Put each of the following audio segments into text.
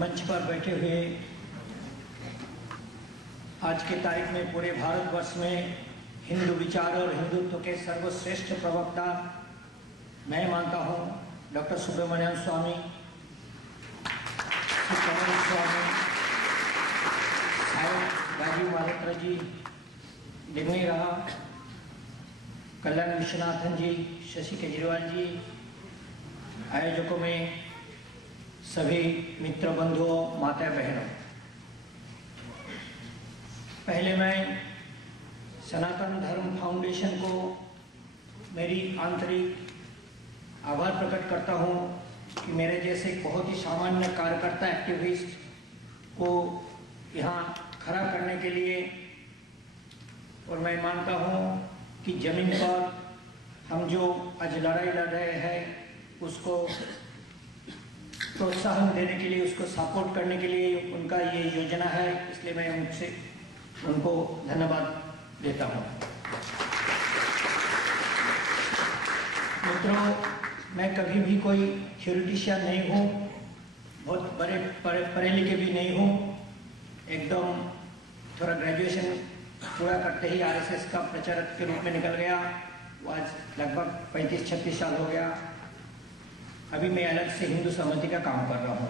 मंच पर बैठे हुए आज के तारीख में पूरे भारतवर्ष में हिंदू विचार और हिंदुत्व के सर्वश्रेष्ठ प्रवक्ता मैं मानता हूँ डॉक्टर सुब्रमण्यम स्वामी, कमल स्वामी, साहेब राजीव मालहोत्रा जी, डिग्नी रहा, कल्याण विश्वनाथन जी, शशि केजरीवाल जी, आयोजकों में सभी मित्र बंधुओं, माता बहनों, पहले मैं सनातन धर्म फाउंडेशन को मेरी आंतरिक आभार प्रकट करता हूं कि मेरे जैसे बहुत ही सामान्य कार्यकर्ता एक्टिविस्ट को यहाँ खड़ा करने के लिए, और मैं मानता हूं कि जमीन पर हम जो आज लड़ाई लड़ रहे हैं उसको प्रोत्साहन देने के लिए, उसको सपोर्ट करने के लिए उनका ये योजना है, इसलिए मैं उनको धन्यवाद देता हूँ। मित्रों, मैं कभी भी कोई थ्योरिटिशियन नहीं हूँ, बहुत बड़े पढ़े लिखे भी नहीं हूँ, एकदम थोड़ा ग्रेजुएशन पूरा करते ही आरएसएस का प्रचारक के रूप में निकल गया। वो आज लगभग 35-36 साल हो गया। अभी मैं अलग से हिंदू सहमति का काम कर रहा हूँ।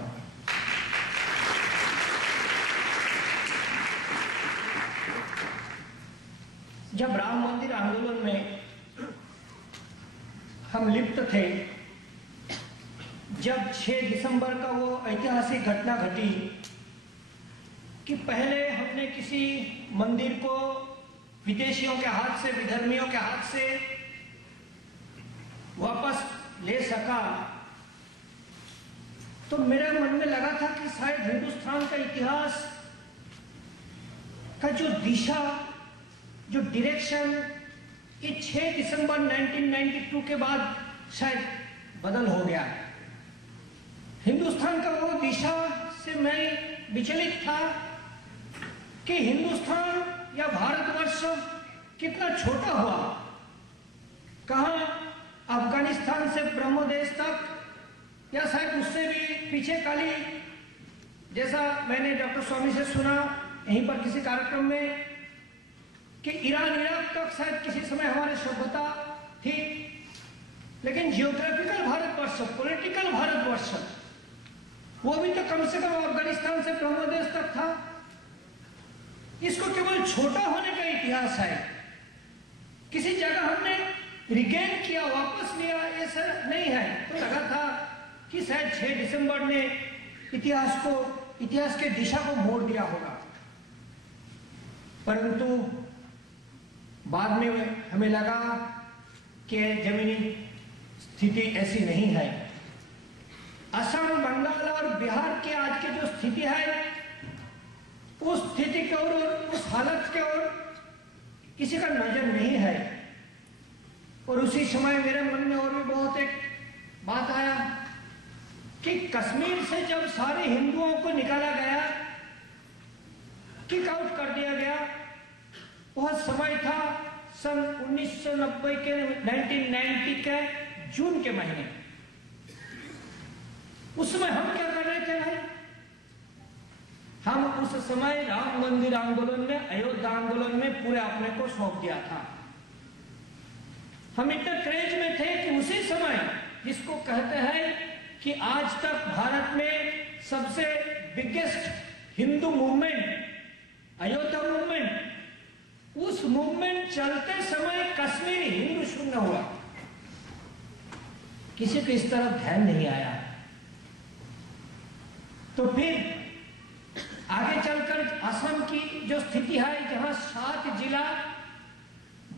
जब राम मंदिर आंदोलन में हम लिप्त थे, जब 6 दिसंबर का वो ऐतिहासिक घटना घटी कि पहले हमने किसी मंदिर को विदेशियों के हाथ से, विधर्मियों के हाथ से वापस ले सका, तो मेरे मन में लगा था कि शायद हिंदुस्तान का इतिहास का जो दिशा, जो डायरेक्शन, ये 6 दिसंबर 1992 के बाद शायद बदल हो गया। हिंदुस्तान का वो दिशा से मैं विचलित था कि हिंदुस्तान या भारतवर्ष कितना छोटा हुआ, कहाँ अफगानिस्तान से ब्रह्मदेश तक, या शायद उससे भी पीछे काली, जैसा मैंने डॉक्टर स्वामी से सुना यहीं पर किसी कार्यक्रम में कि ईरान इराक तक शायद किसी समय हमारी सभ्यता थी, लेकिन जियोग्राफिकल भारतवर्ष, पॉलिटिकल भारतवर्ष, वो भी तो कम से कम अफगानिस्तान से ब्रह्मदेश तक था। इसको केवल छोटा होने का इतिहास है, किसी जगह हमने रिगेन किया, वापस लिया, ऐसा नहीं है। तो लगा था कि शायद 6 दिसंबर ने इतिहास के दिशा को मोड़ दिया होगा, परंतु बाद में हमें लगा कि जमीनी स्थिति ऐसी नहीं है। असम, बंगाल और बिहार के आज की जो स्थिति है, उस स्थिति की ओर, उस हालत के ओर किसी का नजर नहीं है। और उसी समय मेरे मन में और भी बहुत एक बात आया कि कश्मीर से जब सारे हिंदुओं को निकाला गया, किक आउट कर दिया गया, बहुत समय था सन 1990 के 1990 के जून के महीने, उसमें हम क्या कर रहे थे भाई? हम उस समय राम मंदिर आंदोलन में, अयोध्या आंदोलन में पूरे अपने को सौंप दिया था। हम इतने क्रेज में थे कि उसी समय, जिसको कहते हैं कि आज तक भारत में सबसे biggest Hindu movement Ayodhya movement, उस मूवमेंट चलते समय कश्मीर हिंदू शून्य हुआ, किसी को इस तरफ ध्यान नहीं आया। तो फिर आगे चलकर असम की जो स्थिति है, जहां 7 जिला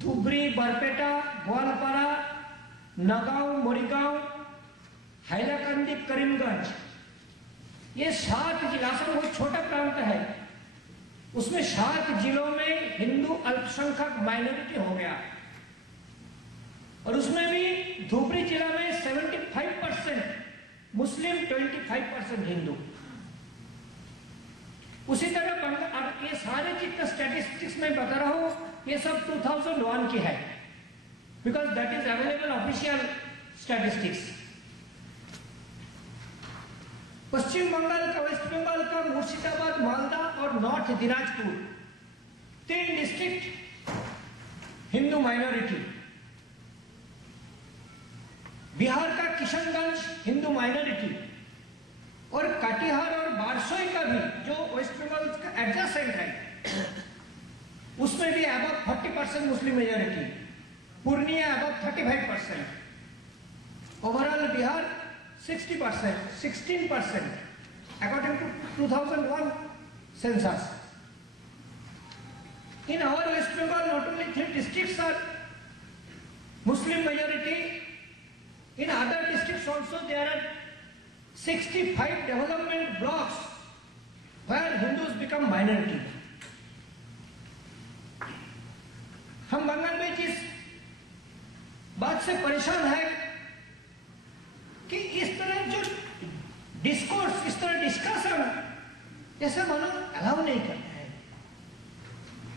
धुबरी, बरपेटा, ग्वालपारा, नगांव, मोरीगांव, हैलाकंदी, करीमगंज, ये 7 जिला, असम बहुत छोटा प्रांत है, उसमें 7 जिलों में हिंदू अल्पसंख्यक माइनॉरिटी हो गया, और उसमें भी धुबरी जिला में 75% मुस्लिम, 25% हिंदू। उसी तरह अब ये सारे जितने स्टैटिस्टिक्स में बता रहा हूं, ये सब 2001 की है, because that is available official statistics. Paschim Bengal का, वेस्ट बंगाल का मुर्शिदाबाद, मालदा और north Dinajpur 3 district Hindu minority. Bihar का किशनगंज हिंदू माइनॉरिटी और कटिहार और बारसोई का भी, जो वेस्ट बंगाल का एडजेसेंट है, उसमें भी above 40% Muslim majority. Purnia above 35%। Overall Bihar 16% according to 2001 census. In our West Bengal, not only 3 districts are Muslim majority, in other districts also there are 65 development blocks where Hindus become minority. हम बंगाल में जिस बात से परेशान है कि इस तरह जो डिस्कोर्स, इस तरह डिस्कशन जैसे मानो अलाउ नहीं करते हैं।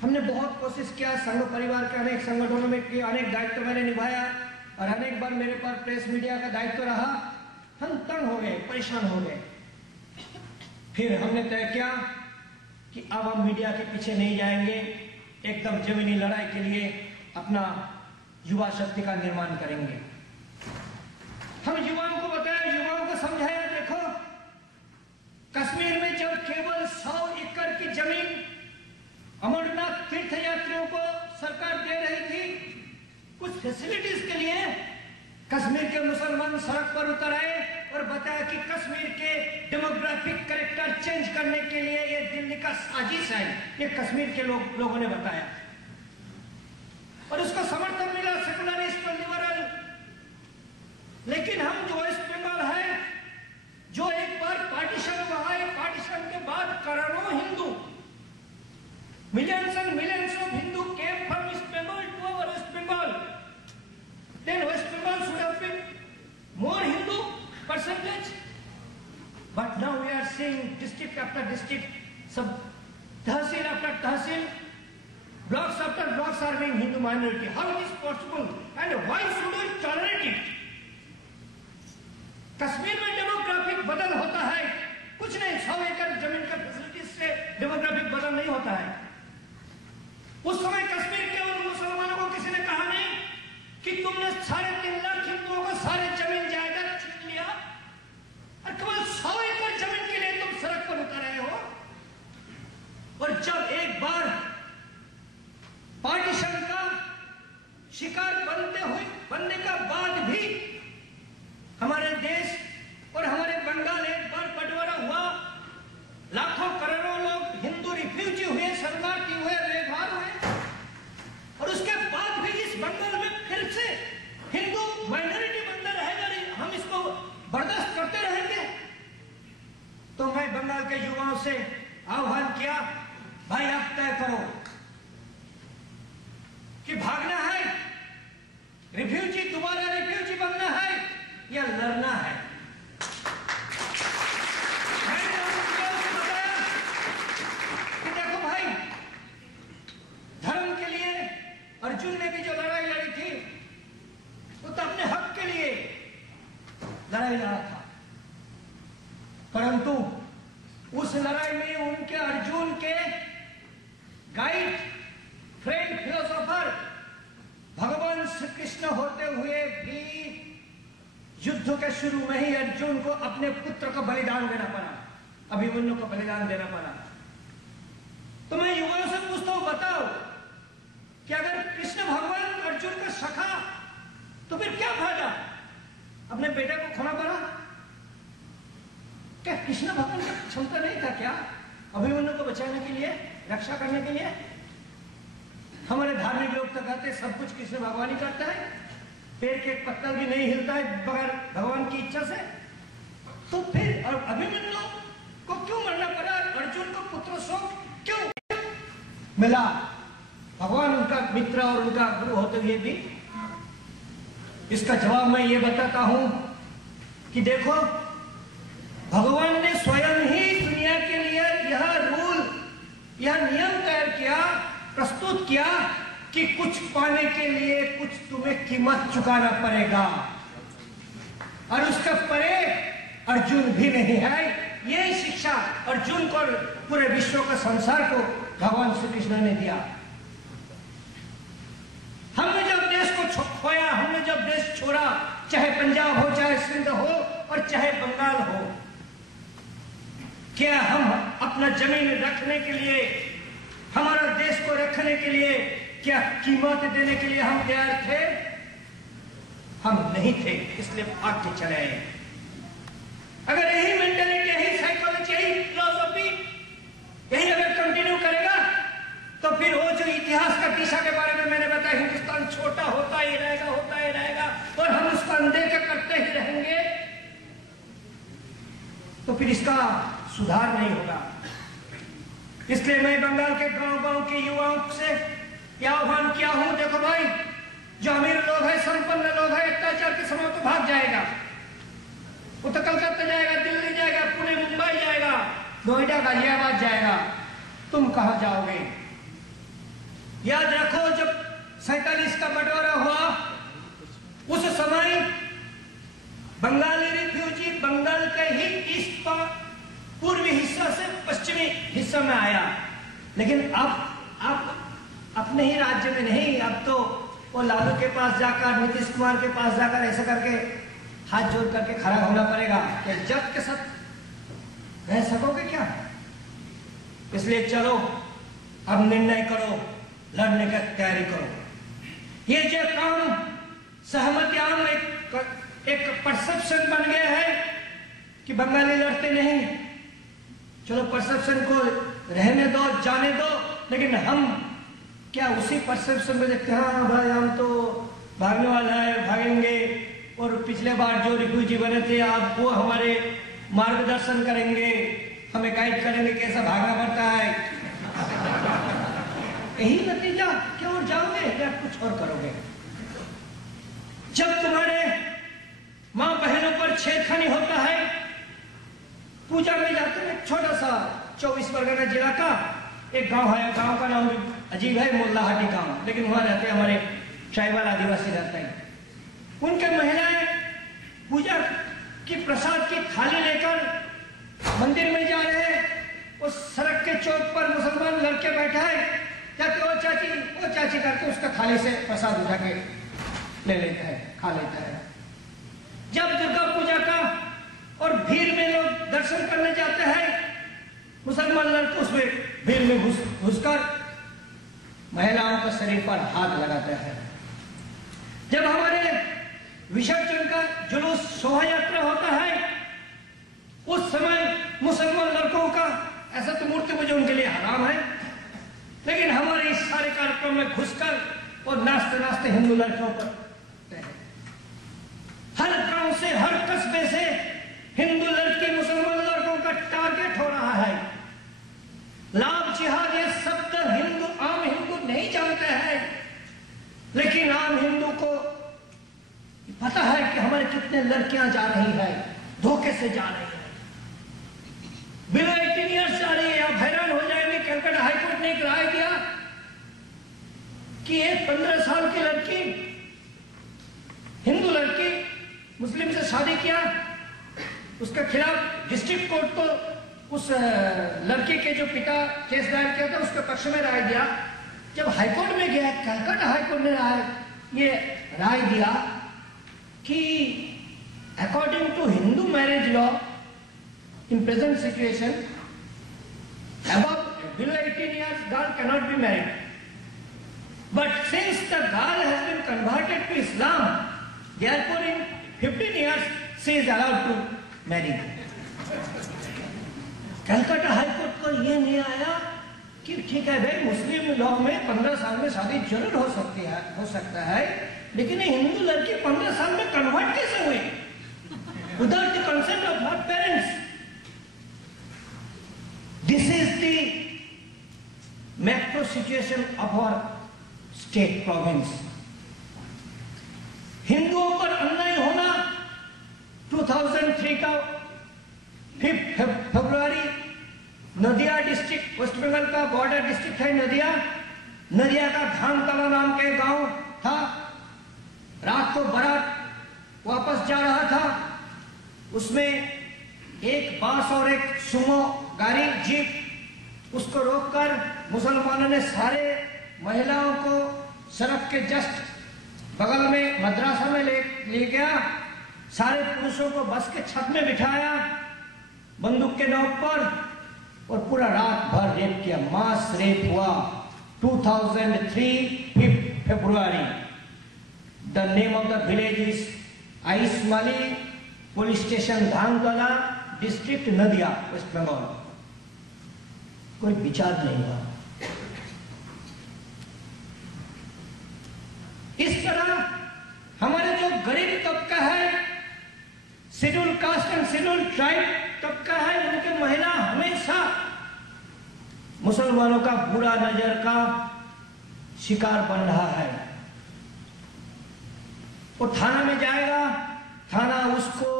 हमने बहुत कोशिश किया, संघ परिवार के अनेक संगठनों में किया, अनेक दायित्व मैंने निभाया और अनेक बार मेरे पास प्रेस मीडिया का दायित्व रहा। हम तंग हो गए, परेशान हो गए। फिर हमने तय किया कि अब हम मीडिया के पीछे नहीं जाएंगे, एकदम जमीनी लड़ाई के लिए अपना युवा शक्ति का निर्माण करेंगे। हम युवाओं को बताया, युवाओं को समझाया, देखो कश्मीर में जब केवल 100 एकड़ की जमीन अमरनाथ तीर्थ यात्रियों को सरकार दे रही थी कुछ फैसिलिटीज के लिए, कश्मीर के मुसलमान सड़क पर उतर आए और बताया कि कश्मीर के डेमोग्राफिक कैरेक्टर चेंज करने के लिए ये दिल्ली का साजिश है। ये कश्मीर के लोगों ने बताया और उसका समर्थन मिला सेकुलरिस्ट और लिबरल। लेकिन हम जो वेस्ट बंगाल है, जो एक बार पार्टीशन हुआ है, पार्टीशन के बाद करोड़ों Hindu, millions and millions of Hindu came from East Bengal to our West Bengal. Then West Bengal should have been more Hindu percentage, but now we are seeing district after district, sub tahsil after tahsil, blocks after blocks are being Hindu minority. How it is possible and why should we tolerate it? Kashmir में demographic बदल होता है, कुछ नहीं, 100 एकड़ जमीन का facilities से डेमोग्राफिक बदल नहीं होता है। उस समय कश्मीर के उन मुसलमानों को किसी ने कहा नहीं कि तुमने 3.5 लाख हिंदुओं को सारे जमीन जायदाद छीन लिया और केवल 100 एकड़ जमीन के लिए तुम सड़क पर उतर रहे हो। और जब एक बार पार्टीशन का शिकार बनने का बाद भी हमारे देश और हमारे बंगाल एक बार बंटवारा हुआ, लाखों करोड़ों लोग हिंदू रिफ्यूजी हुए, शरणार्थी हुए, बेघर हुए, और उसके बाद भी इस बंगाल में फिर से हिंदू माइनॉरिटी बनता रहेगा, हम इसको बर्दाश्त करते रहेंगे। तो मैं बंगाल के युवाओं से आह्वान किया, भाई आप तय करो कि भागना है, रिफ्यूजी, दोबारा रिफ्यूजी बनना है या लड़ना है। मैंने उनको बताया कि देखो भाई, धर्म के लिए अर्जुन ने भी जो लड़ाई लड़ी थी वो तो अपने हक के लिए लड़ाई लड़ा था, परंतु उस लड़ाई में उनके अर्जुन के गाइड, फ्रेंड, फिलोसोफर भगवान श्री कृष्ण होते हुए भी युद्ध के शुरू में ही अर्जुन को अपने पुत्र को बलिदान देना पड़ा, अभिमन्यु को बलिदान देना पड़ा। तो मैं युवाओं से पूछता हूं, बताओ कि अगर कृष्ण भगवान अर्जुन का सखा तो फिर क्या फायदा अपने बेटे को खोना पड़ा? क्या कृष्ण भगवान की क्षमता नहीं था क्या अभिमन्यु को बचाने के लिए, रक्षा करने के लिए? हमारे धार्मिक लोग तो कहते हैं सब कुछ कृष्ण भगवान ही करता है, पेड़ के एक पत्ता भी नहीं हिलता है बगैर भगवान की इच्छा से। तो फिर और अभिमन्यु को क्यों मरना पड़ा? अर्जुन को पुत्र शोक क्यों मिला? भगवान उनका मित्र और उनका गुरु होते हुए भी। इसका जवाब मैं ये बताता हूं कि देखो, भगवान ने स्वयं ही दुनिया के लिए यह रूल, यह नियम तैयार किया, प्रस्तुत किया कि कुछ पाने के लिए कुछ तुम्हें कीमत चुकाना पड़ेगा, और उसका परे अर्जुन भी नहीं है, यही शिक्षा अर्जुन को, पूरे विश्व का संसार को भगवान श्री कृष्ण ने दिया। हमने जब देश को खोया, हमने जब देश छोड़ा, चाहे पंजाब हो, चाहे सिंध हो और चाहे बंगाल हो, क्या हम अपना जमीन रखने के लिए, हमारा देश को रखने के लिए क्या कीमत देने के लिए हम तैयार थे? हम नहीं थे, इसलिए भाग के चले आए। अगर यही मेंटेलिटी, यही साइकोलॉजी, यही फिलॉसफी यही अगर कंटिन्यू करेगा तो फिर वो जो इतिहास का दिशा के बारे में मैंने बताया, हिंदुस्तान छोटा होता ही रहेगा, होता ही रहेगा, और हम उसको अनदेखा करते ही रहेंगे, तो फिर इसका सुधार नहीं होगा। इसलिए मैं बंगाल के गांव-गांव के युवाओं से क्या आह्वान किया हूं, देखो भाई, जो अमीर लोग हैं, संपन्न लोग हैं, अत्याचार के समय तो भाग जाएगा, वो तो कलकत्ता जाएगा, दिल्ली जाएगा, पुणे मुंबई जाएगा, नोएडा गाजियाबाद जाएगा, तुम कहां जाओगे? याद रखो, जब 47 का बंटवारा हुआ, उस समय बंगाली रिफ्यूजी बंगाल के ही ईस्ट पूर्वी हिस्सा से पश्चिमी हिस्सा में आया, लेकिन अब अपने ही राज्य में नहीं, अब तो वो लालू के पास जाकर, नीतीश कुमार के पास जाकर ऐसा करके हाथ जोड़ करके खड़ा होना पड़ेगा कि जब के साथ रह सकोगे क्या? इसलिए चलो अब निर्णय करो, लड़ने की तैयारी करो। ये जो काम सहमति आम एक परसेप्शन बन गया है कि बंगाली लड़ते नहीं, चलो परसेप्शन को रहने दो, जाने दो, लेकिन हम क्या उसी परसेप्शन में देखते हैं, हाँ भाई हम तो भागने वाला है, भागेंगे, और पिछले बार जो रिफ्यूजी बने थे आप वो हमारे मार्गदर्शन करेंगे, हमें गाइड करेंगे कैसा भागना पड़ता है। यही नतीजा, क्या और जाओगे या कुछ और करोगे? जब तुम्हारे मां बहनों पर छेड़खानी होता है, पूजा में जाते हैं, छोटा सा 24 परगना जिला का एक गांव है, गांव का नाम अजीब है, मोल्लाहाटी गांव, लेकिन वहां रहते हमारे ट्राइबल आदिवासी रहते हैं। उनके महिलाएं पूजा की प्रसाद की थाली लेकर मंदिर में जा रहे हैं, उस सड़क के चौक पर मुसलमान लड़के बैठे हैं, जाके वो चाची करके उसका थाली से प्रसाद उठा के ले लेता है, खा लेता है। जब दुर्गा पूजा का और भीड़ में लोग दर्शन करने जाते हैं, मुसलमान लड़के उसमें भीड़ में घुसकर महिलाओं के शरीर पर हाथ लगाते हैं। जब हमारे विसर्जन का जुलूस शोभा यात्रा होता है, उस समय मुसलमान लड़कों का ऐसा तो मूर्ति मुझे उनके लिए हराम है, लेकिन हमारे इस सारे कार्यक्रम में घुसकर और नाचते नाचते हिंदू लड़कियों पर हर गांव से, हर कस्बे से हिंदू लड़के मुसलमान लड़कों का टारगेट हो रहा है। लाभ जिहाद ये शब्द हिंदू, आम हिंदू नहीं जानते हैं, लेकिन आम हिंदू को पता है कि हमारे कितने लड़कियां जा रही है, धोखे से जा रही है, बिलो 18 ईयर्स जा रही है। आप हैरान हो जाएंगे, कलकत्ता हाईकोर्ट ने एक राय दिया कि एक 15 साल की लड़की, हिंदू लड़की, मुस्लिम से शादी किया, उसके खिलाफ डिस्ट्रिक्ट कोर्ट तो उस लड़के के जो पिता केस दायर किया था उसके पक्ष में राय दिया। जब हाईकोर्ट में गया, कलकत्ता हाईकोर्ट ने ये राय दिया कि according to Hindu marriage law in present situation above below 18 years girl cannot be married, but since the girl has been converted to Islam, therefore in 15 years she is allowed to marry. Calcutta high court को ये नहीं आया कि ठीक है भाई, मुस्लिम law में 15 साल में शादी जरूर हो सकता है, लेकिन हिंदू लड़की 15 साल में कन्वर्ट कैसे हुई without the consent of her parents? This is the macro situation of our state province. हिंदुओं पर अन्याय होना 2003 का 5 फरवरी नदिया डिस्ट्रिक्ट, वेस्ट बंगाल का बॉर्डर डिस्ट्रिक्ट है नदिया का धानतला नाम के गांव था। रात को बारात वापस जा रहा था, उसमें एक बास और एक सुमो गाड़ी जीप, उसको रोककर मुसलमानों ने सारे महिलाओं को सड़क के जस्ट बगल में मद्रासा में ले गया, सारे पुरुषों को बस के छत में बिठाया बंदूक के नोक पर, और पूरा रात भर रेप किया। मास रेप हुआ 2003 5 फरवरी। The name of the village is Aismali, police station Dhantala, district Nadia, west Bengal. कोई विचार नहीं हुआ। इस तरह हमारे जो गरीब तबका है, schedule caste and schedule tribe तबका है, उनके महिला हमेशा मुसलमानों का बुरा नजर का शिकार बन रहा है। वो थाना में जाएगा, थाना उसको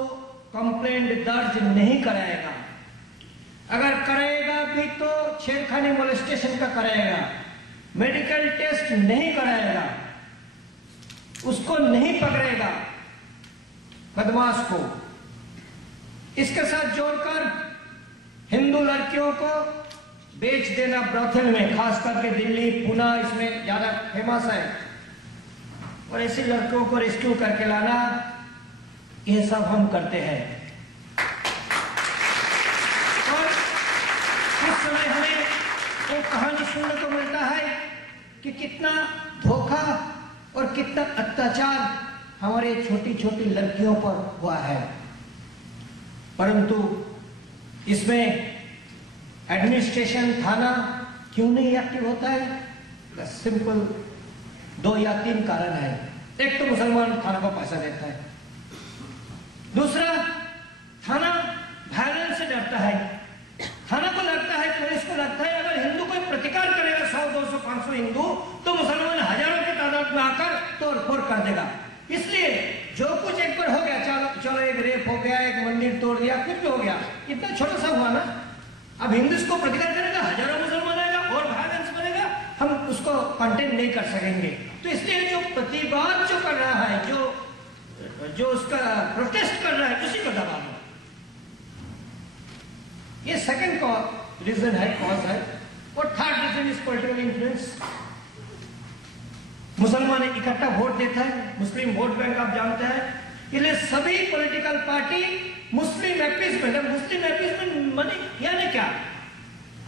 कंप्लेंट दर्ज नहीं कराएगा, अगर कराएगा भी तो छेड़खानी मोलेस्टेशन का कराएगा, मेडिकल टेस्ट नहीं कराएगा, उसको नहीं पकड़ेगा बदमाश को। इसके साथ जोड़कर हिंदू लड़कियों को बेच देना ब्रॉथल में, खास करके दिल्ली, पुणे इसमें ज्यादा फेमस है, और ऐसी लड़कियों को रेस्क्यू करके लाना, ये सब हम करते हैं। और उस समय हमें वो कहानी सुनने को मिलता है कि कितना धोखा और कितना अत्याचार हमारे छोटी छोटी लड़कियों पर हुआ है। परंतु इसमें एडमिनिस्ट्रेशन, थाना क्यों नहीं एक्टिव होता है? सिंपल 2 या 3 कारण है। एक तो मुसलमान थाना को पैसा देता है, दूसरा थाना वायलेंस से डरता है। थाना को लगता है, पुलिस को लगता है अगर हिंदू कोई प्रतिकार करेगा 100, 200, 500 हिंदू, तो मुसलमान हजारों की तादाद में आकर तोड़ फोड़ कर देगा। इसलिए जो कुछ एक बार हो गया, चलो एक रेप हो गया, एक मंदिर तोड़ दिया, कुछ भी हो गया, इतना छोटा सा हुआ ना, अब हिंदू इसको प्रतिकार करेगा, हजारों मुसलमान आएगा और वायलेंस बनेगा, हम उसको कंटेन नहीं कर सकेंगे। तो इसलिए जो प्रतिवाद जो कर रहा है, जो उसका प्रोटेस्ट कर रहा है, उसी को दबा दो। ये सेकंड रीजन है, कॉज है। और third reason is political influence. मुसलमान इकट्ठा वोट देता है, मुस्लिम वोट बैंक आप जानते हैं, इसलिए सभी पॉलिटिकल पार्टी मुस्लिम अपीसमेंट। मुस्लिम अपीसमेंट माने यानी क्या?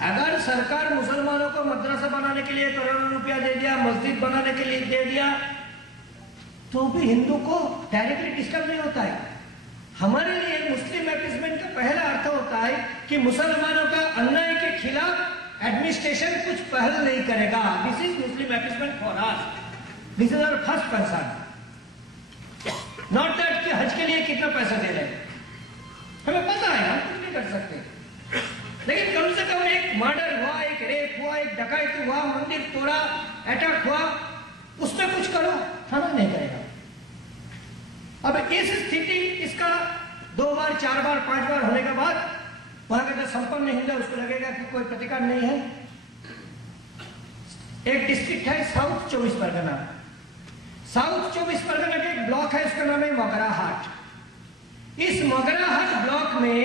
अगर सरकार मुसलमानों को मदरसा बनाने के लिए करोड़ों रुपया दे दिया, मस्जिद बनाने के लिए दे दिया, तो भी हिंदू को डायरेक्टली डिस्टर्ब नहीं होता है। हमारे लिए मुस्लिम अपीसमेंट का पहला अर्थ होता है कि मुसलमानों का अन्याय के खिलाफ एडमिनिस्ट्रेशन कुछ पहल नहीं करेगा। This is Muslim appeasement for us, this is our first concern. Not that कि हज के लिए कितना पैसा दे रहे हैं, हमें पता है, हम कुछ नहीं कर सकते, लेकिन कम से कम एक मर्डर हुआ, एक रेप हुआ, एक डकैती हुआ, मंदिर तोड़ा, अटैक हुआ, उसमें कुछ करो, थाना नहीं करेगा। अब इस स्थिति, इसका 2 बार 4 बार 5 बार होने के बाद वहां का जो संपन्न हिंदू है उसको लगेगा कि कोई प्रतिकार नहीं है। एक डिस्ट्रिक्ट है साउथ 24 परगना। साउथ 24 परगना का एक ब्लॉक है, उसका नाम है मोगराहाट। इस मोगराहाट ब्लॉक में,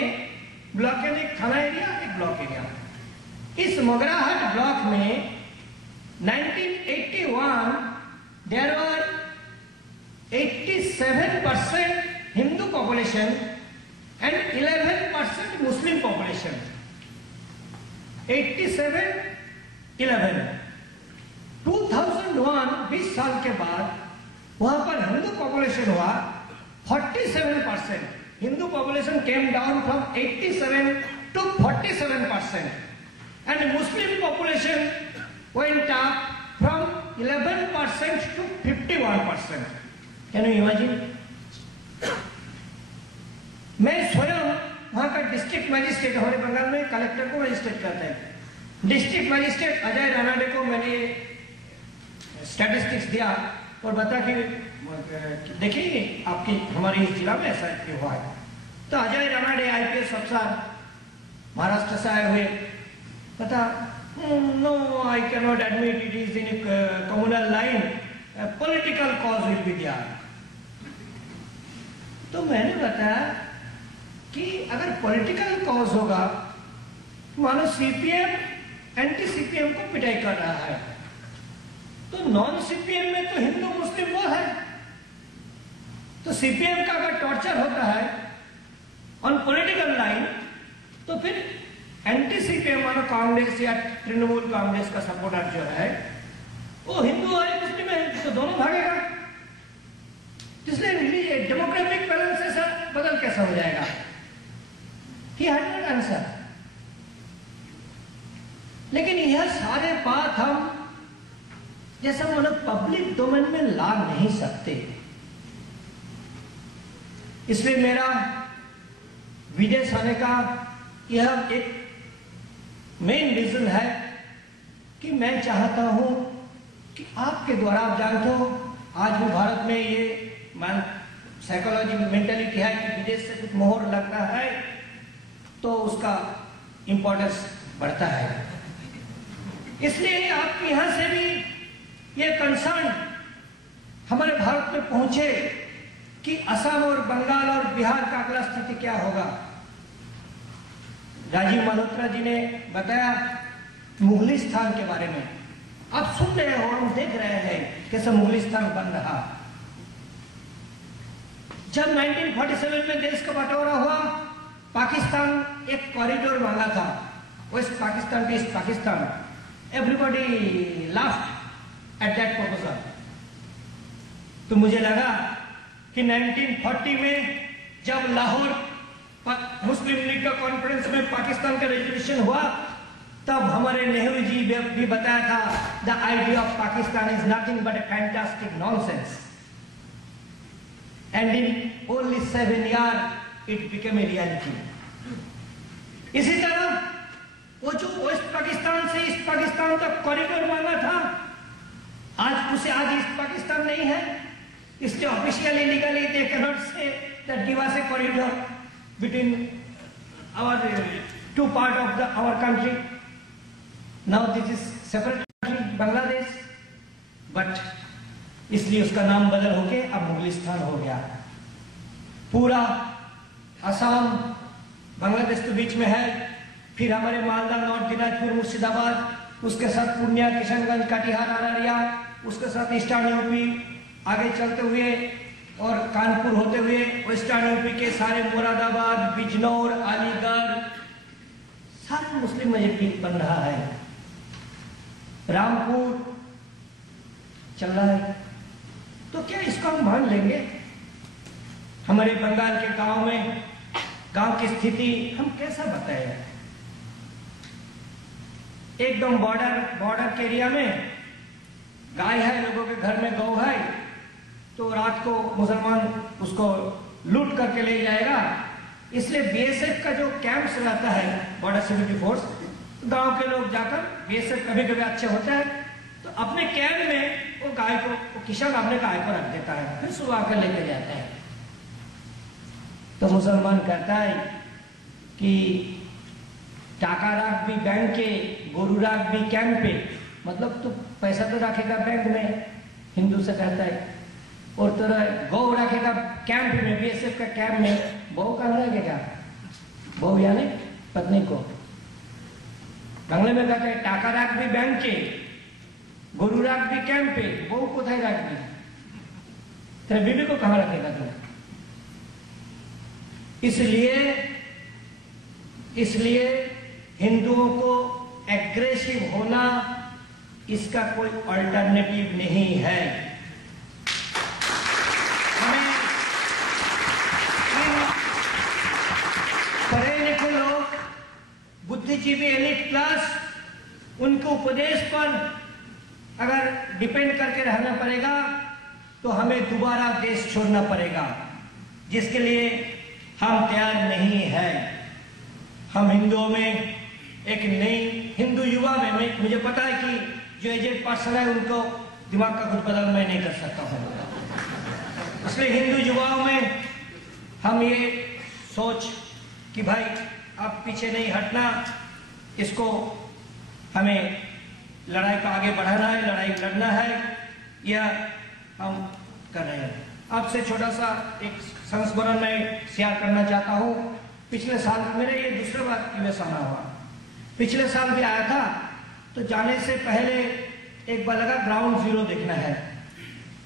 ब्लॉक यानी एक थाना एरिया, एक ब्लॉक एरिया, इस मोगराहाट ब्लॉक में 1981 there were 87% Hindu population and 11% Muslim population. 87, 11. 2001 20 साल के बाद वहां पर हिंदू पॉपुलेशन हुआ 47%. Hindu population came down from 87 to 47%, and Muslim population went up from 11% to 51%. Can you imagine? मैं स्वयं वहां का डिस्ट्रिक्ट मजिस्ट्रेट, हमारे बंगाल में कलेक्टर को मजिस्ट्रेट कहते हैं, डिस्ट्रिक्ट मजिस्ट्रेट अजय रानाडे को मैंने स्टैटिस्टिक्स दिया और बता कि देखिए आपकी हमारे इस जिला में ऐसा हुआ है। तो अजय रानाडे IPS अफसर महाराष्ट्र से आए हुए, बता no I can not admit, it is in communal line, political cause will be there. तो मैंने बताया कि अगर पॉलिटिकल कॉज होगा, मानो सीपीएम एंटी सीपीएम को पिटाई कर रहा है, तो नॉन सीपीएम में तो हिंदू मुस्लिम वो है, तो सीपीएम का अगर टॉर्चर होता है ऑन पॉलिटिकल लाइन, तो फिर एंटी सीपीएम मानो कांग्रेस या तृणमूल कांग्रेस का सपोर्टर जो है वो हिंदू है मुस्लिम है, तो दोनों भागेगा। इसलिए डेमोग्राफिक बैलेंस ऐसा बदल कैसा हो जाएगा? He had not answer. लेकिन यह सारे बात हम जैसा मतलब पब्लिक डोमेन में ला नहीं सकते। इसलिए मेरा विदेश आने का यह एक मेन रीजन है कि मैं चाहता हूं कि आपके द्वारा, आप जानते हो आज भी भारत में ये साइकोलॉजी मेंटेलिटी है कि विदेश से कुछ मोहर लगता है तो उसका इंपॉर्टेंस बढ़ता है। इसलिए आपके यहां से भी ये कंसर्न हमारे भारत में पहुंचे कि असम और बंगाल और बिहार का अगला स्थिति क्या होगा। राजीव मल्होत्रा जी ने बताया मुगलिस्तान के बारे में, आप सुन रहे हो, हम देख रहे हैं कैसे मुगलिस्तान बन रहा। जब 1947 में देश का बंटवारा हुआ, पाकिस्तान एक कॉरिडोर मांगा था, West Pakistan to East Pakistan. Everybody laughed at that proposal. तो मुझे लगा कि 1940 में जब लाहौर मुस्लिम लीग का कॉन्फ्रेंस में पाकिस्तान का रेजोल्यूशन हुआ, तब हमारे नेहरू जी भी बताया था the idea of Pakistan is nothing but A fantastic nonsense, and in only 7 years it became a reality. इसी तरह वो जो वेस्ट पाकिस्तान से ईस्ट पाकिस्तान तक कॉरिडोर मांगा था, आज ईस्ट पाकिस्तान नहीं है, इसलिए officially legally they can not say that give us A corridor between our two part of our country. Now this is separate country, Bangladesh, but इसलिए उसका नाम बदल होके अब मुगलिस्तान हो गया। पूरा असम बांग्लादेश के बीच में है, फिर हमारे मालदा, नॉर्थ दिनाजपुर, मुर्शिदाबाद, उसके साथ पूर्णिया, किशनगंज, कटिहार, अररिया, उसके साथ ईस्टर्न यूपी, आगे चलते हुए और कानपुर होते हुए वेस्टर्न यूपी के सारे मुरादाबाद, बिजनौर, अलीगढ़, सारे मुस्लिम मेजॉरिटी बन रहा है। रामपुर चल रहा है। तो क्या इसको हम मान लेंगे? हमारे बंगाल के गांव में, गांव की स्थिति हम कैसा बताएं? एकदम बॉर्डर के एरिया में गाय है, लोगों के घर में गौ है, तो रात को मुसलमान उसको लूट करके ले जाएगा। इसलिए बीएसएफ का जो कैंप्स रहता है, बॉर्डर सिक्योरिटी फोर्स, गांव के लोग जाकर, बीएसएफ कभी कभी अच्छे होते हैं, तो अपने कैंप में वो गाय को, वो किसान अपने गाय को रख देता है, फिर सुबह आकर लेके जाता है। तो मुसलमान कहता है कि टाका रख भी बैंक के, गोरू रख भी कैंप पे, मतलब तो पैसा तो रखेगा बैंक में, हिंदू से कहता है, और तरह गौ रखेगा कैंप में, बीएसएफ का कैंप में, बहू कहाँ रखेगा? बहू यानी पत्नी को। बांग्ला में कहते हैं टाका रख भी बैंक के, गोरू रख भी कैंप पे, बहू को थाई रख भी, तेरे बीबी को कहाँ रखेगा तुम? इसलिए हिंदुओं को एग्रेसिव होना, इसका कोई अल्टरनेटिव नहीं है। हमें पढ़े लिखे लोग, बुद्धिजीवी, एलिट क्लास, उनके उपदेश पर अगर डिपेंड करके रहना पड़ेगा तो हमें दोबारा देश छोड़ना पड़ेगा, जिसके लिए हम तैयार नहीं हैं। हम हिंदुओं में एक नई हिंदू युवा में मुझे पता है कि जो एजेड पर्सन है उनको दिमाग का कुछ बदल मैं नहीं कर सकता हूँ, इसलिए हिंदू युवाओं में हम ये सोच कि भाई अब पीछे नहीं हटना, इसको हमें लड़ाई को आगे बढ़ाना है, लड़ाई लड़ना है, यह हम कर रहे हैं। आपसे छोटा सा एक संस्मरण मैं शेयर करना चाहता हूँ। पिछले साल मेरे ये दूसरा बार यूएस आना हुआ, पिछले साल भी आया था। तो जाने से पहले एक बार लगा ग्राउंड जीरो देखना है,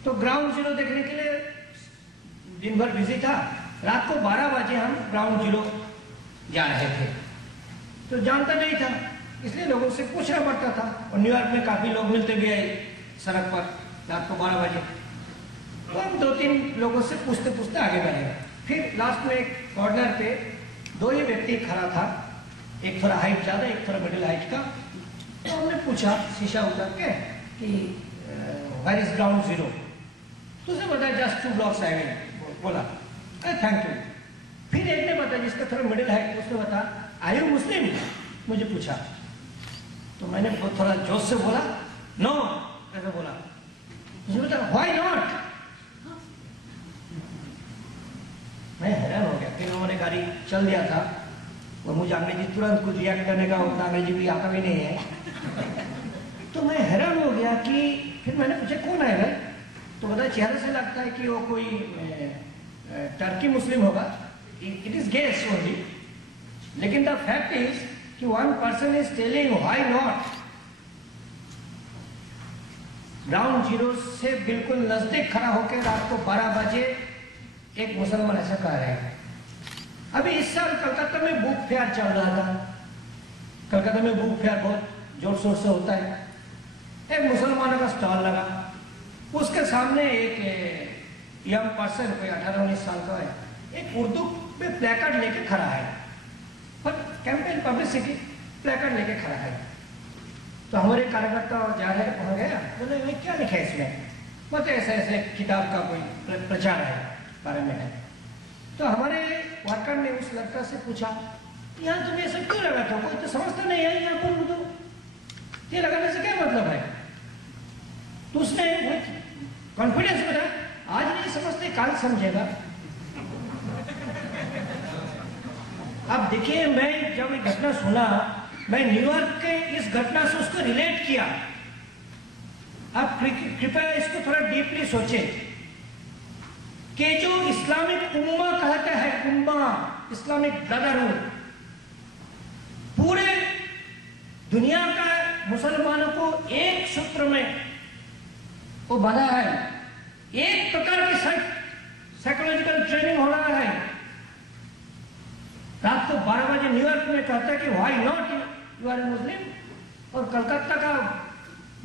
तो ग्राउंड जीरो देखने के लिए दिन भर बिजी था। रात को 12 बजे हम ग्राउंड जीरो जा रहे थे, तो जानता नहीं था, इसलिए लोगों से पूछना पड़ता था। और न्यूयॉर्क में काफी लोग मिलते भी आए सड़क पर रात को 12 बजे, तो हम 2-3 लोगों से पूछते पूछते आगे बढ़े। फिर लास्ट में एक कॉर्नर पे 2 ही व्यक्ति खड़ा था, एक थोड़ा हाइट ज्यादा, एक थोड़ा मिडिल हाइट का। तो हमने पूछा शीशा उतर के कि वेयर इज ग्राउंड जीरो, तो उसने बताया जस्ट 2 ब्लॉक्स आएंगे, बोला थैंक यू। फिर एक ने बताया जिसका थोड़ा मिडिल हाइट, उसने बताया आर यू मुस्लिम, मुझे पूछा। तो मैंने थोड़ा जोश से बोला नो, ऐसा बोला। उसने बताया व्हाई नॉट। मैं हैरान हो गया। फिर हमारे गाड़ी चल दिया था और मुझे अंग्रेजी तुरंत कुछ रिएक्ट करने का उतना अंग्रेजी भी आता भी नहीं है। तो मैं हैरान हो गया कि फिर मैंने पूछा कौन है भाई, तो बताया चेहरे से लगता है कि वो कोई टर्की मुस्लिम होगा, इट इज गेस ओनली। लेकिन द फैक्ट इज कि one person is telling why not. Ground zero से बिल्कुल नजदीक खड़ा होकर रात को 12 बजे एक मुसलमान ऐसा कह रहे हैं। अभी इस साल कलकत्ता में बुक फेयर चल रहा था। कलकत्ता में बुक फेयर बहुत जोर शोर से होता है। एक मुसलमानों का स्टॉल लगा, उसके सामने एक यंग पर्सन, कोई 18-19 साल का है, एक उर्दू में प्लेकार्ड लेके खड़ा है, पर कैंपेन पब्लिसिटी प्लेकार्ड लेके खड़ा है। तो हमारे कार्यकर्ता जा रहे वहां गया, बोले भाई क्या लिखा है इसमें, मतलब ऐसे ऐसे किताब का कोई प्रचार है बारे में है। तो हमारे वर्कर ने उस लड़का से पूछा यहाँ तुम्हें ऐसा क्यों लगा था, कोई तो समझता नहीं है यहाँ पर उर्दू, ये लगाने से क्या मतलब है। तो उसने कॉन्फिडेंस बताया आज नहीं समझते काल समझेगा। अब देखिए, मैं जब ये घटना सुना, मैं न्यूयॉर्क के इस घटना से उसको रिलेट किया। आप कृपया इसको थोड़ा डीपली सोचे कि जो इस्लामिक उम्मा कहते हैं, उम्मा इस्लामिक ब्रदरहुड, पूरे दुनिया का मुसलमानों को एक सूत्र में वो बंधा है। एक प्रकार की साइकोलॉजिकल ट्रेनिंग हो रहा है। रात को 12 बजे न्यूयॉर्क में कहता है कि why not you R A मुस्लिम, और कलकत्ता का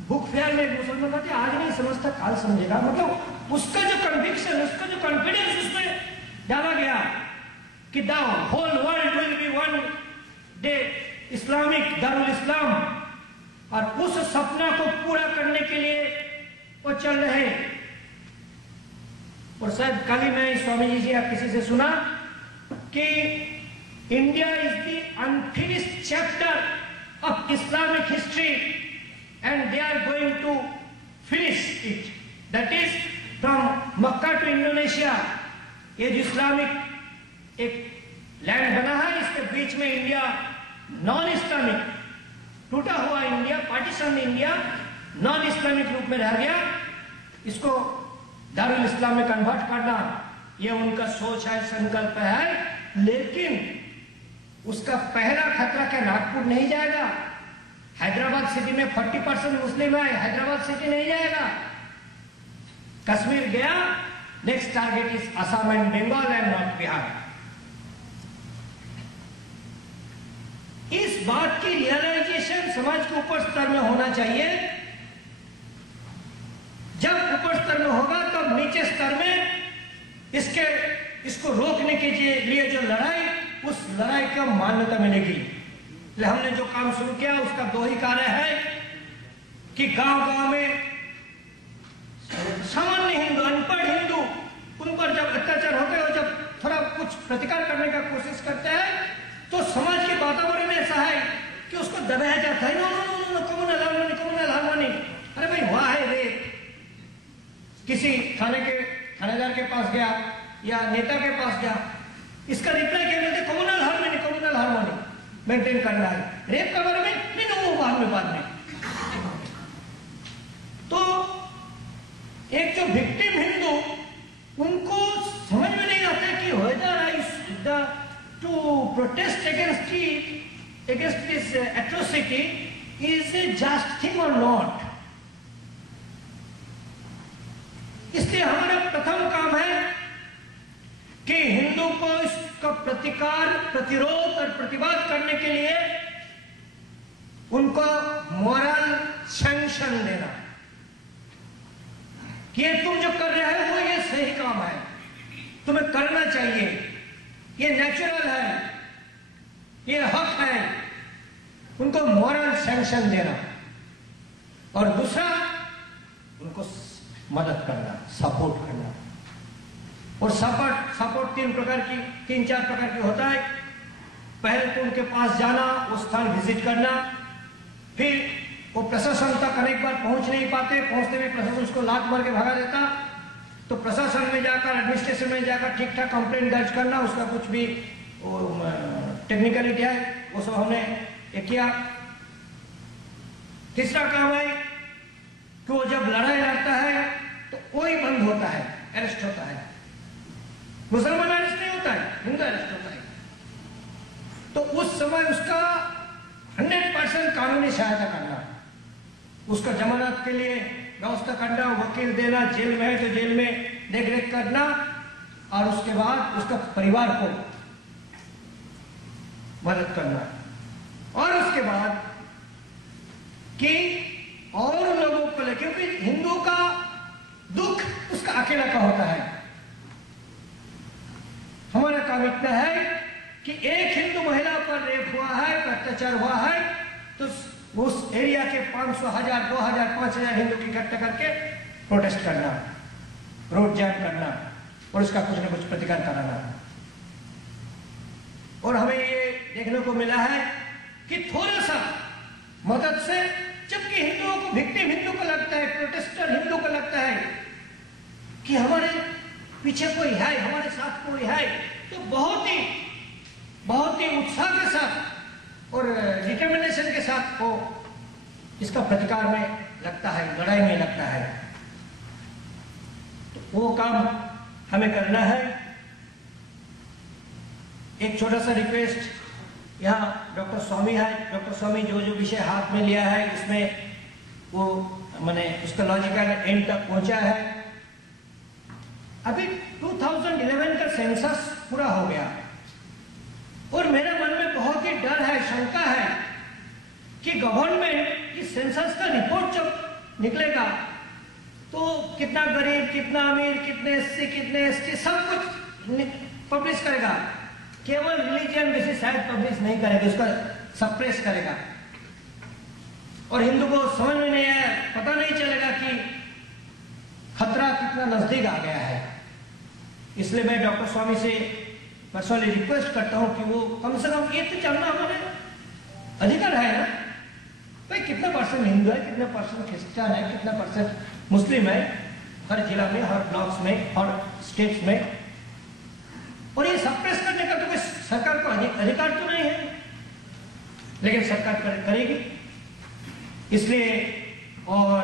बुक फेयर में मुसलमान कहते आज नहीं समझता काल समझेगा। मतलब उसका जो कन्विक्शन, उसका जो कॉन्फिडेंस उसमें डाला गया कि the whole world will be one day Islamic दारुल इस्लाम, और उस सपना को पूरा करने के लिए वो चल रहे। और शायद कल ही मैं स्वामी जी से आप किसी से सुना कि India is the unfinished chapter of Islamic history and they are going to finish it, that is from Mecca to Indonesia. ये जो इस्लामिक एक लैंड बना है, इसके बीच में इंडिया नॉन इस्लामिक, टूटा हुआ India, partition India non Islamic रूप में रह गया। इसको दारुल इस्लाम में कन्वर्ट करना, ये उनका सोच है, संकल्प है। लेकिन उसका पहला खतरा क्या नागपुर नहीं जाएगा, हैदराबाद सिटी में 40% मुस्लिम है, हैदराबाद सिटी नहीं जाएगा। कश्मीर गया, next target is Assam and Bengal and north Bihar. इस बात की रियलाइजेशन समाज के ऊपर स्तर में होना चाहिए। जब ऊपर स्तर में होगा तब तो नीचे स्तर में इसको रोकने के लिए जो लड़ाई, उस लड़ाई को मान्यता मिलेगी। इसलिए हमने जो काम शुरू किया उसका 2 ही कार्य है कि गांव-गांव में सामान्य हिंदू, अनपढ़ हिंदू, उन पर जब अत्याचार होते हैं और जब थोड़ा कुछ प्रतिकार करने का कोशिश करते हैं तो समाज के वातावरण में ऐसा है कि उसको दबाया जाता है। No no no no, communal harmony, communal harmony. अरे भाई हुआ है रे, किसी थानेदार के पास गया या नेता के पास गया, इसका रिप्लाई क्या मिलते, communal harmony, communal harmony maintain करना है। रेप के बारे में नहीं, वो बाद में। तो एक जो विक्टिम हिंदू, उनको समझ में नहीं आता कि whether I to against this atrocity is a just thing or not? इसलिए हमारा प्रथम काम है कि हिंदू को इसका प्रतिकार, प्रतिरोध और प्रतिवाद करने के लिए उनको मॉरल सैंक्शन देना कि ये तुम जो कर रहे हो ये सही काम है, तुम्हें करना चाहिए, ये नेचुरल है, ये हक है, उनको मॉरल सैंक्शन देना। और दूसरा, उनको मदद करना, सपोर्ट करना। और सपोर्ट तीन चार प्रकार की होता है। पहले तो उनके पास जाना, वो स्थान विजिट करना, फिर वो प्रशासन तक अनेक बार पहुंच नहीं पाते, पहुंचते भी प्रशासन उसको लात मार के भगा देता, तो प्रशासन में जाकर, एडमिनिस्ट्रेशन में जाकर ठीक ठाक कंप्लेंट दर्ज करना, उसका कुछ भी टेक्निकलिटी है, वो सब हमने किया। तीसरा काम है कि वो जब लड़ाई लड़ता है तो वही बंद होता है, अरेस्ट होता है। मुसलमान अरेस्ट नहीं होता है, हिंदू अरेस्ट होता है। तो उस समय उसका 100% कानूनी सहायता करना, उसका जमानत के लिए व्यवस्था करना, वकील देना, जेल में है तो जेल में देख करना, और उसके बाद उसका परिवार को मदद करना। और उसके बाद कि और लोगों को लेकर, क्योंकि हिंदू का दुख उसका अकेला का होता है। हमारा काम इतना है कि एक हिंदू महिला पर रेप हुआ है, अत्याचार हुआ है, तो उस एरिया के 500, 1000, 2000, 5000 हिंदू की इकट्ठा करके प्रोटेस्ट करना, रोड जाम करना और उसका कुछ न कुछ प्रतिकार कराना। और हमें ये देखने को मिला है कि थोड़ा सा मदद से, जबकि हिंदुओं को, विक्टिम हिंदू को लगता है, प्रोटेस्टर हिंदू को लगता है कि हमारे पीछे कोई है, हमारे साथ कोई है, तो बहुत ही उत्साह के साथ और डिटर्मिनेशन के साथ वो इसका प्रतिकार में लगता है, लड़ाई में लगता है। तो वो काम हमें करना है। एक छोटा सा रिक्वेस्ट, यहाँ डॉक्टर स्वामी है, डॉक्टर स्वामी जो विषय हाथ में लिया है उसमें वो मैंने उसका लॉजिकल एंड तक पहुंचा है। अभी 2011 का सेंसस पूरा हो गया और मेरे मन में बहुत ही डर है, शंका है कि गवर्नमेंट इस सेंसस का रिपोर्ट जब निकलेगा तो कितना गरीब, कितना अमीर, कितने एससी, कितने एसटी, सब कुछ पब्लिश करेगा। केवल रिलीजियन बेसिस शायद पब्लिश नहीं करेगा, उसका सप्रेस करेगा और हिंदू को समझ में नहीं आया, पता नहीं चलेगा कि खतरा कितना नजदीक आ गया है। इसलिए मैं डॉक्टर स्वामी से पर्सनली रिक्वेस्ट करता हूं कि वो कम से कम ये तो जानना हमारे अधिकार है ना, भाई कितना परसेंट हिंदू है, कितना परसेंट क्रिश्चियन है, कितना परसेंट मुस्लिम है हर जिला में, हर ब्लॉक्स में, हर स्टेट्स में। और ये सप्रेस करने का तो कोई सरकार को अधिकार तो नहीं है, लेकिन सरकार करेगी। इसलिए और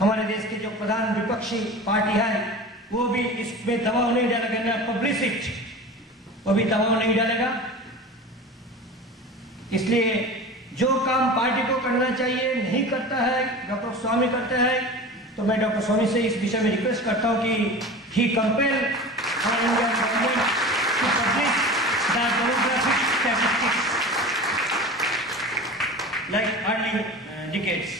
हमारे देश के जो प्रधान विपक्षी पार्टी है वो भी इसमें दबाव नहीं डालेगा, ना पब्लिसिटी, वो भी दबाव नहीं डालेगा। इसलिए जो काम पार्टी को करना चाहिए नहीं करता है, डॉक्टर स्वामी करते हैं, तो मैं डॉक्टर स्वामी से इस विषय में रिक्वेस्ट करता हूं कि ही compel our Indian government to publish the demographic statistics like early decades.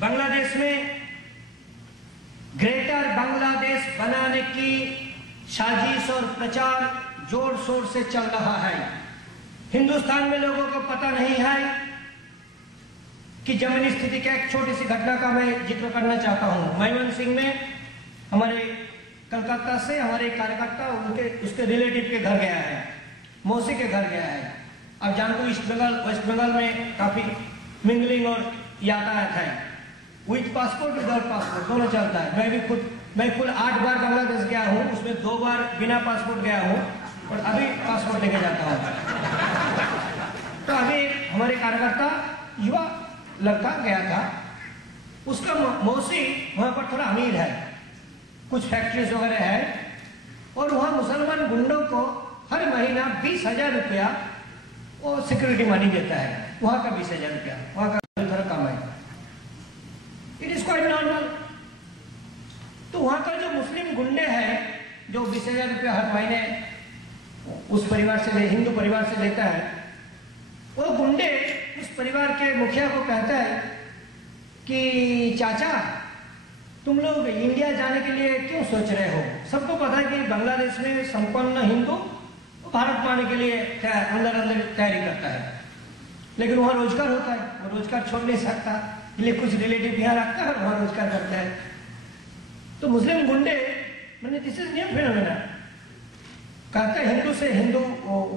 Bangladesh में ग्रेटर बांग्लादेश बनाने की साजिश और प्रचार जोर शोर से चल रहा है। हिंदुस्तान में लोगों को पता नहीं है कि जमीनी स्थिति का एक छोटी सी घटना का मैं जिक्र करना चाहता हूं। मयमनसिंह में हमारे कलकत्ता से हमारे कार्यकर्ता उसके रिलेटिव के घर गया है, मौसी के घर गया है। अब जानते ईस्ट बंगाल वेस्ट बंगाल में काफी मिंगलिंग और यातायात है, विद पासपोर्ट विदाउट पासपोर्ट दोनों चलता है। मैं कुल 8 बार बांग्लादेश गया हूँ, उसमें 2 बार बिना पासपोर्ट गया हूँ और अभी पासपोर्ट लेके जाता हूँ। तो अभी हमारे कार्यकर्ता युवा लड़का गया था, उसका मौसी वहां पर थोड़ा अमीर है, कुछ फैक्ट्रीज वगैरह है और वहां मुसलमान गुंडों को हर महीना 20,000 रुपया वो सिक्योरिटी मनी देता है। वहां का 20,000 रुपया, वहां का थोड़ा कम है। It is quite normal. तो वहां का जो मुस्लिम गुंडे हैं जो 20,000 रुपया हर महीने उस परिवार से, हिंदू परिवार से लेता है, वो गुंडे उस परिवार के मुखिया को कहता है कि चाचा तुम लोग इंडिया जाने के लिए क्यों सोच रहे हो? सबको पता है कि बांग्लादेश में संपन्न हिंदू भारत में आने के लिए अंदर अंदर तैयारी करता है, लेकिन वहां रोजगार होता है, वो रोजगार छोड़ नहीं सकता, इसलिए कुछ रिलेटिव यहाँ रखता है और वहां रोजगार करता है। तो मुस्लिम गुंडे, मैंने दिस इज न्यू फिनोमेना, कहता है हिंदू से, हिंदू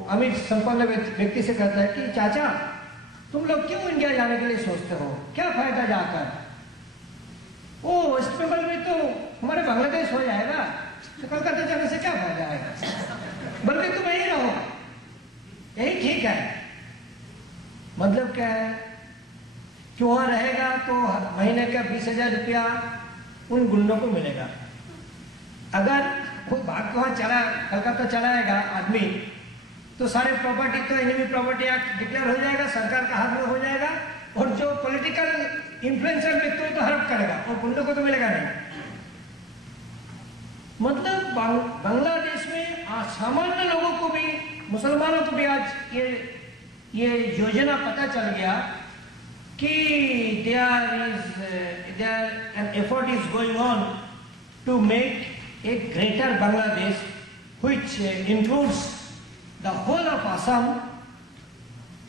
अमीर संपन्न व्यक्ति से कहता है कि चाचा तुम लोग क्यों इंडिया जाने के लिए सोचते हो? क्या फायदा जाकर? ओ वेस्ट बंगाल में तो हमारे बांग्लादेश हो जाएगा, तो कलकत्ता जाने से क्या फायदा आएगा? बल्कि तुम यही रहो, यही ठीक है। मतलब क्या है कि वहां रहेगा तो महीने का 20,000 रुपया उन गुंडों को मिलेगा। अगर कोई भाग के वहां चला, कलकत्ता चलाएगा आदमी, तो सारे प्रॉपर्टी तो एनिमी प्रॉपर्टी एक्ट डिक्लेयर हो जाएगा, सरकार का हाथ में हो जाएगा, और जो पॉलिटिकल इन्फ्लुएंसर व्यक्ति तो हड़प करेगा और गुंडों को तो मिलेगा नहीं। मतलब बांग्लादेश में सामान्य लोगों को भी, मुसलमानों को भी आज ये योजना पता चल गया कि there an effort is going on to make a greater Bangladesh which includes the whole of Assam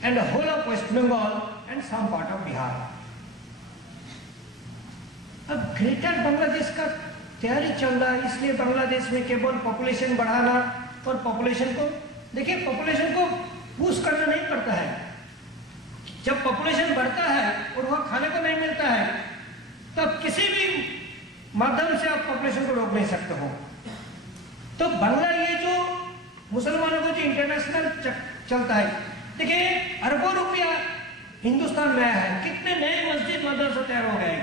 and the whole of West Bengal and some part of Bihar. अब ग्रेटर बांग्लादेश का तैयारी चल रहा है, इसलिए बांग्लादेश में केवल पॉपुलेशन बढ़ाना और पॉपुलेशन को, देखिए पॉपुलेशन को बूस्ट करना नहीं पड़ता है। जब पॉपुलेशन बढ़ता है और वहां खाने को नहीं मिलता है, तब किसी भी माध्यम से आप पॉपुलेशन को रोक नहीं सकते हो। तो बांग्ला, ये जो मुसलमानों को जो इंटरनेशनल चलता है, देखिए अरबों रुपया हिंदुस्तान में आया है, कितने नए मस्जिद मदरसे तैयार हो गए,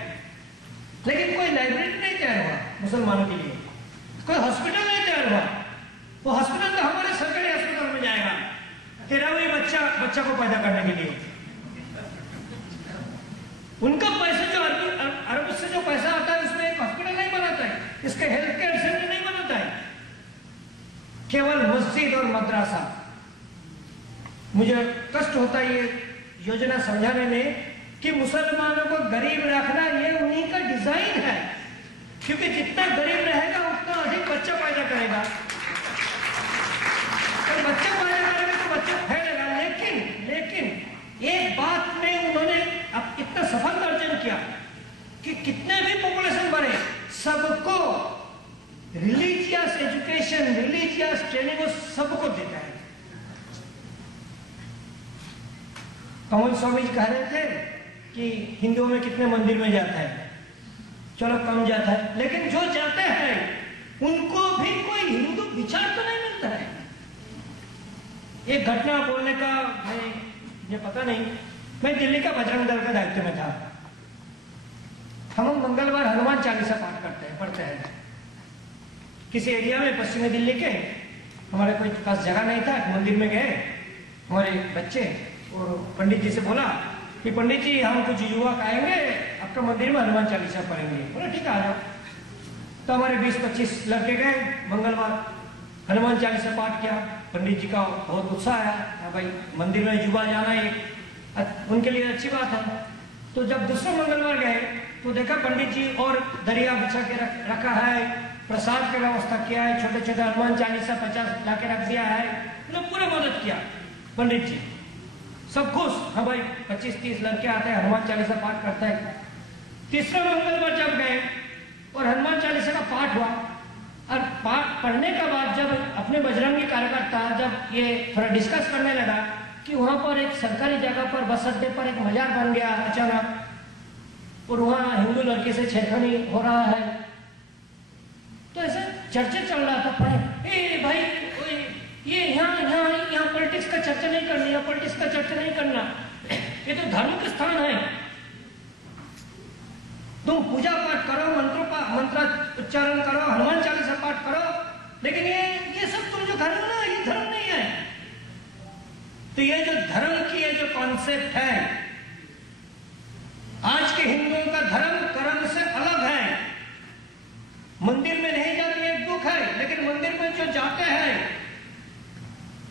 लेकिन कोई लाइब्रेरी नहीं तैयार हुआ मुसलमानों के लिए, कोई हॉस्पिटल नहीं तैयार हुआ। वो हॉस्पिटल तो हमारे सरकारी अस्पताल में जाएगा, 13वीं बच्चा को पैदा करने के लिए। उनका पैसा जो अरब से जो पैसा आता है उसमें एक हॉस्पिटल नहीं बनाता है, इसके हेल्थ केयर सेंटर नहीं बनाता है, केवल मस्जिद और मदरसा। मुझे कष्ट होता है ये योजना समझाने में कि मुसलमानों को गरीब रखना ये उन्हीं का डिजाइन है, क्योंकि जितना गरीब रहेगा उतना अधिक बच्चा पैदा करेगा, और बच्चा पैदा करेगा तो बच्चा फैलेगा। लेकिन एक बात में उन्होंने अब इतना सफल अर्जन किया कि कितने भी पॉपुलेशन बढ़े, सबको रिलीजियस एजुकेशन, रिलीजियस ट्रेनिंग वो सबको देता है। कमल स्वामी जी कह रहे थे कि हिंदुओं में कितने मंदिर में जाता है, चलो कम जाता है, लेकिन जो जाते हैं उनको भी कोई हिंदू विचार तो नहीं मिलता है। एक घटना बोलने का मुझे पता नहीं, मैं दिल्ली का बजरंग दल का दायित्व में था। हम मंगलवार हनुमान चालीसा पाठ पढ़ते हैं किसी एरिया में पश्चिमी दिल्ली के। हमारे कोई पास जगह नहीं था, मंदिर में गए हमारे बच्चे, और पंडित जी से बोला कि पंडित जी हम कुछ युवक आएंगे आपका मंदिर में हनुमान चालीसा पढ़ेंगे। बोला ठीक है आ जाओ। तो हमारे 20-25 लड़के गए, मंगलवार हनुमान चालीसा पाठ किया। पंडित जी का बहुत उत्साह आया, हाँ भाई मंदिर में युवा जाना एक उनके लिए अच्छी बात है। तो जब दूसरे मंगलवार गए तो देखा पंडित जी और दरिया बिछा के रखा है, प्रसाद की व्यवस्था किया है, छोटे छोटे हनुमान चालीसा 50 ला के रख दिया है, मतलब पूरा मदद किया पंडित जी, सब खुश। हाँ भाई 25-30 लड़के आते हैं, हनुमान चालीसा पाठ करता है। तीसरा मंगलवार जब गए और हनुमान चालीसा का पाठ हुआ, और पाठ पढ़ने के बाद जब अपने बजरंगी कार्यकर्ता जब ये थोड़ा डिस्कस करने लगा कि वहां पर एक सरकारी जगह पर बस अड्डे पर एक मजार बन गया अचानक, और वहां हिंदू लड़के से छेड़खानी हो रहा है, तो ऐसे चर्चा चल रहा था। पढ़े भाई ये यहाँ पॉलिटिक्स का चर्चा नहीं करनी, यहाँ पॉलिटिक्स का चर्चा नहीं करना, ये तो धार्मिक स्थान है, तुम पूजा पाठ करो, मंत्र उच्चारण करो, हनुमान चालीसा पाठ करो, लेकिन ये सब तुम जो कर रहे हो ना, ये धर्म नहीं है। तो ये जो धर्म की ये जो कॉन्सेप्ट है, आज के हिंदुओं का धर्म कर्म से अलग है। मंदिर में नहीं जाने एक दुख है, लेकिन मंदिर में जो जाते हैं,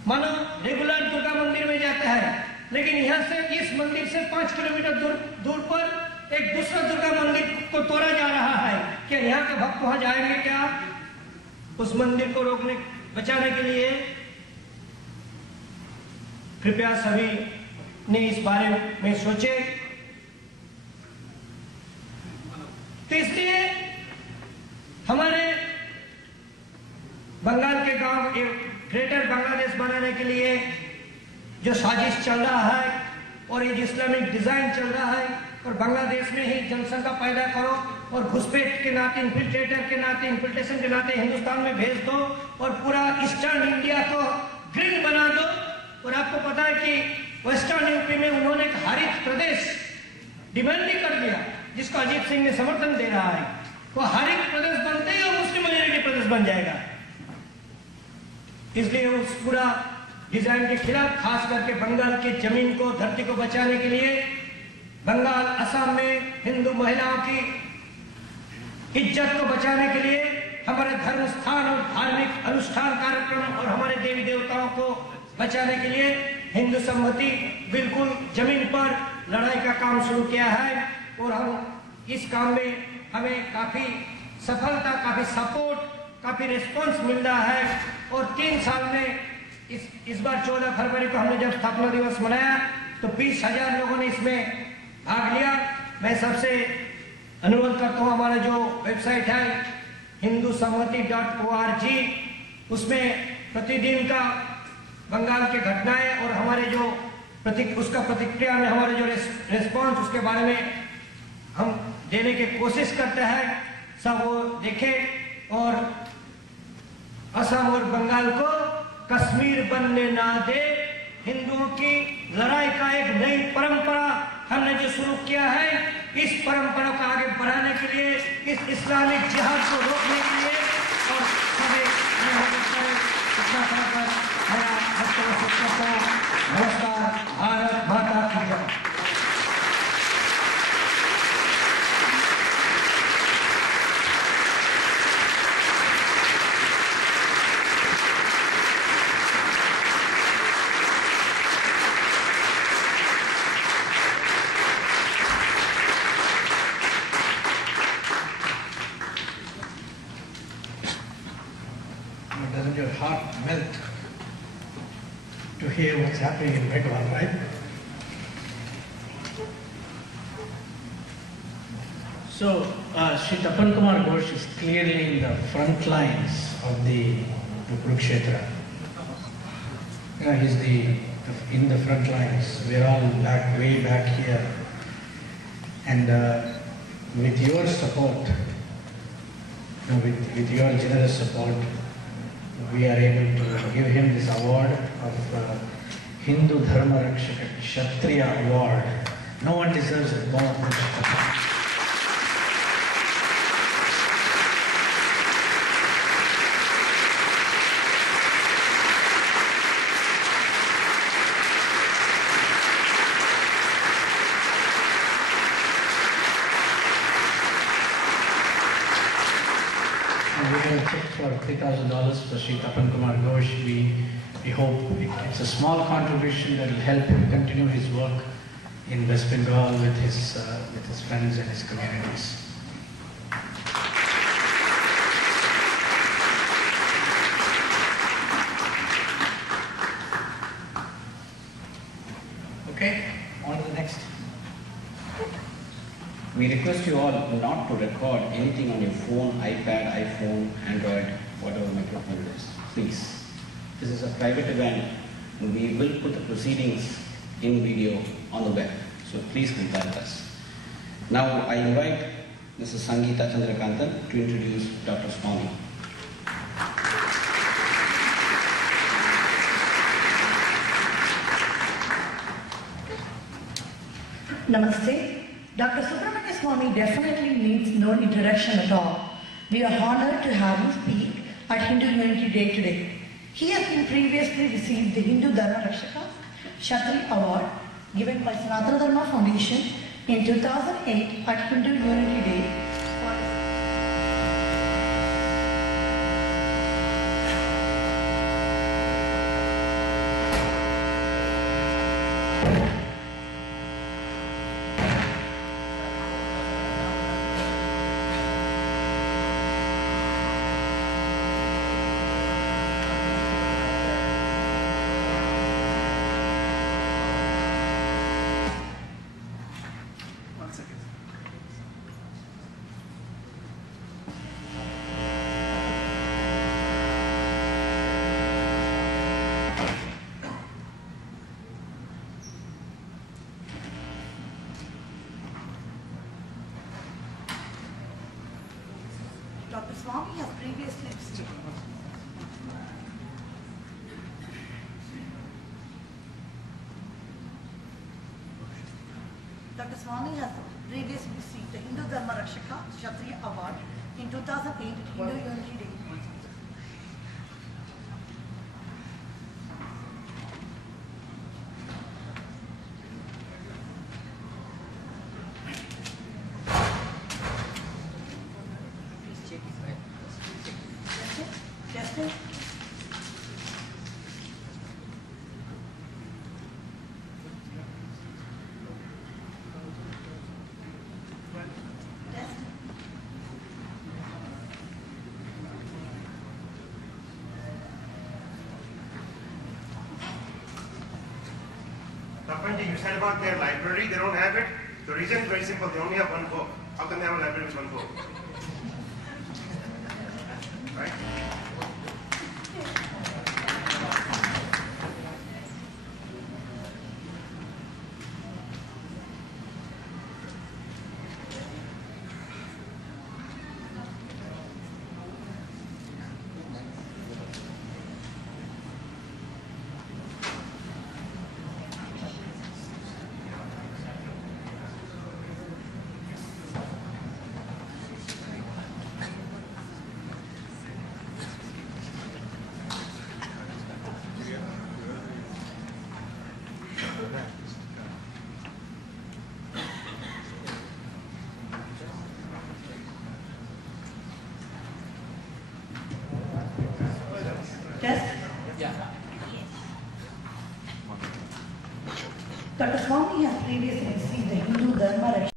मानो रेगुलर दुर्गा मंदिर में जाते हैं, लेकिन यहां से इस मंदिर से 5 किलोमीटर दूर पर एक दूसरा दुर्गा मंदिर को तोड़ा जा रहा है। क्या यहाँ के भक्त वहां जाएंगे क्या उस मंदिर को रोकने बचाने के लिए? कृपया सभी ने इस बारे में सोचे। तो इसलिए हमारे बंगाल के गांव ग्रेटर बांग्लादेश बनाने के लिए जो साजिश चल रहा है और ये इस्लामिक डिजाइन चल रहा है, और बांग्लादेश में ही जनसंख्या पैदा करो और घुसपैठ के नाते, इन्फिल्ट्रेशन के नाते हिंदुस्तान में भेज दो और पूरा ईस्टर्न इंडिया को ग्रीन बना दो। और आपको पता है कि वेस्टर्न यूपी में उन्होंने एक हरित प्रदेश डिमांड भी कर दिया, जिसको अजीत सिंह ने समर्थन दे रहा है। वो हरित प्रदेश बनते ही और मुस्लिम मेजॉरिटी प्रदेश बन जाएगा। इसलिए उस पूरा डिजाइन के खिलाफ, खास करके बंगाल की जमीन को, धरती को बचाने के लिए बंगाल, असम में हिंदू महिलाओं की इज्जत को बचाने के लिए, हमारे धर्म स्थान और धार्मिक अनुष्ठान कार्यक्रम और हमारे देवी देवताओं को बचाने के लिए हिंदू संहति बिल्कुल जमीन पर लड़ाई का काम शुरू किया है। और हम इस काम में हमें काफी सफलता, काफी सपोर्ट, काफी रिस्पॉन्स मिल रहा है। और 3 साल में इस बार 14 फरवरी को हमने जब स्थापना दिवस मनाया तो 20,000 लोगों ने इसमें भाग लिया। मैं सबसे अनुरोध करता हूँ, हमारा जो वेबसाइट है hindusahmati.org, उसमें प्रतिदिन का बंगाल के घटनाएं और हमारे जो उसका प्रतिक्रिया में हमारे जो रिस्पॉन्स, उसके बारे में हम देने की कोशिश करते हैं। सब वो देखें और असम और बंगाल को कश्मीर बनने ना दे। हिंदुओं की लड़ाई का एक नई परंपरा हमने जो शुरू किया है, इस परंपरा को आगे बढ़ाने के लिए, इस इस्लामिक जिहाद को रोकने के लिए, और सभी नमस्कार। भारत माता की जय। Doesn't your heart melt to hear what's happening in Bengal, right? So, Sri Tapan Kumar Ghosh is clearly in the front lines of the Kurukshetra. He's in the front lines. We're all way back here. And with your support, with your generous support, we are able to give him this award of Hindu Dharma Rakshaka Kshatriya Award. No one deserves it more than Tapan. For $3,000 for Sri Tapan Kumar Ghosh. We hope it's a small contribution that will help him continue his work in West Bengal with his friends and his communities. Okay, on to the next. We request you all not to record anything on your phone, iPad, iPhone, Android, whatever microphone it is. Please. This is a private event and we will put the proceedings in video on the web. So please comply with us. Now I invite Mrs. Sangeeta Chandrakanthan to introduce Dr. Swami. Namaste. Dr. Subramania Swami definitely needs no introduction at all. We are honored to have him speak at Hindu Unity Day today. He has been previously received the Hindu Dharma Rakshaka Kshatriya Award given by Sanatana Dharma Foundation in 2008 at Hindu Unity Day. Dr. Swami has previously received. Dr. Swami has previously received the Hindu Dharma Rakshaka Kshatriya Award in 2008 at Hindu Unity Day. Testing. Tapanji, you said about their library, they don't have it. The reason is very simple, they only have one book. How can they have a library with one book? Right? Test? Yeah. Dr. Swami has previously received the Hindu Dharma Rakshaka